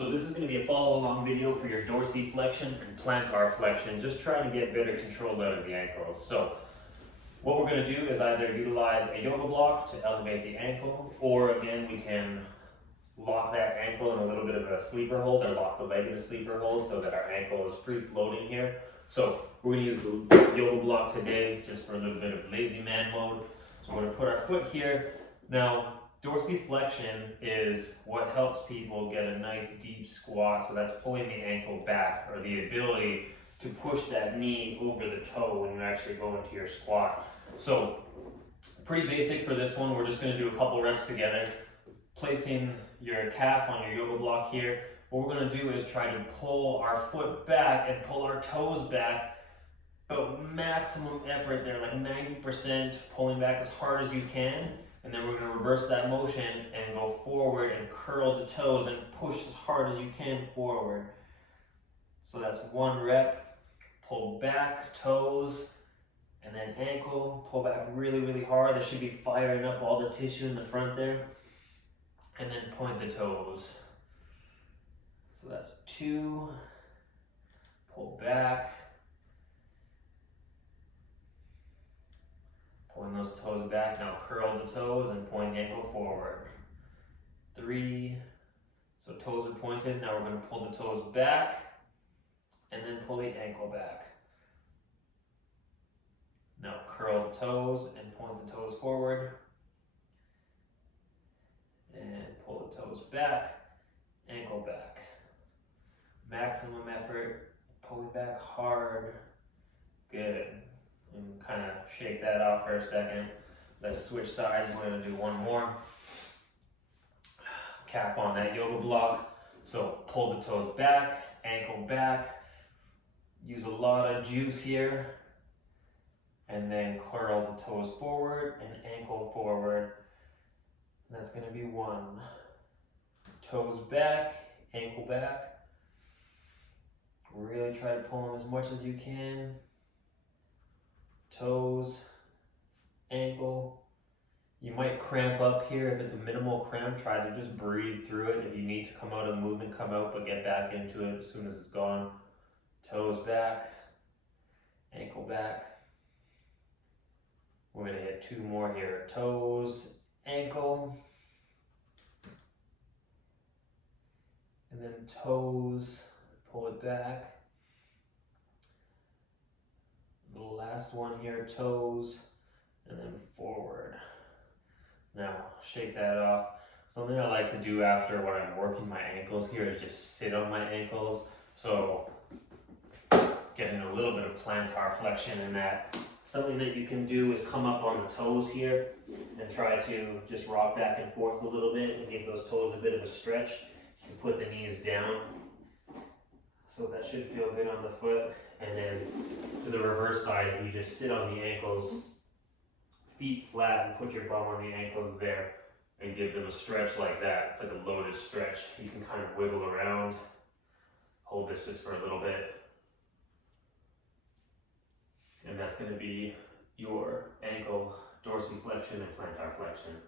So this is going to be a follow-along video for your dorsiflexion and plantar flexion, just trying to get better control out of the ankles. So what we're going to do is either utilize a yoga block to elevate the ankle, or again we can lock that ankle in a little bit of a sleeper hold, or lock the leg in a sleeper hold so that our ankle is free floating here. So we're going to use the yoga block today just for a little bit of lazy man mode. So we're going to put our foot here. Now dorsiflexion is what helps people get a nice deep squat, so that's pulling the ankle back, or the ability to push that knee over the toe when you actually go into your squat. So pretty basic for this one. We're just going to do a couple reps together, placing your calf on your yoga block here. What we're going to do is try to pull our foot back and pull our toes back, but maximum effort there, like 90%, pulling back as hard as you can. And then we're going to reverse that motion and go forward and curl the toes and push as hard as you can forward. So that's one rep. Pull back, toes, and then ankle. Pull back really, really hard. That should be firing up all the tissue in the front there. And then point the toes. So that's 2. Pull back. Pulling those toes back. Now curl the toes and point the ankle forward. 3. So toes are pointed. Now we're going to pull the toes back and then pull the ankle back. Now curl the toes and point the toes forward. And pull the toes back, ankle back. Maximum effort, pulling back hard. Good. And kind of shake that off for a second. Let's switch sides. We're going to do one more. Cap on that yoga block. So pull the toes back, ankle back. Use a lot of juice here. And then curl the toes forward and ankle forward. And that's going to be 1. Toes back, ankle back. Really try to pull them as much as you can. Toes, ankle. You might cramp up here. If it's a minimal cramp, try to just breathe through it. If you need to come out of the movement, come out, but get back into it as soon as it's gone. Toes back, ankle back. We're going to hit 2 more here. Toes, ankle, and then toes, pull it back. The last one here, toes, and then forward. Now, shake that off. Something I like to do after when I'm working my ankles here is just sit on my ankles. So, getting a little bit of plantar flexion in that. Something that you can do is come up on the toes here and try to just rock back and forth a little bit and give those toes a bit of a stretch. You can put the knees down, so that should feel good on the foot. And then to the reverse side, you just sit on the ankles, feet flat, and put your bum on the ankles there and give them a stretch like that. It's like a loaded stretch. You can kind of wiggle around. Hold this just for a little bit. And that's going to be your ankle dorsiflexion and plantar flexion.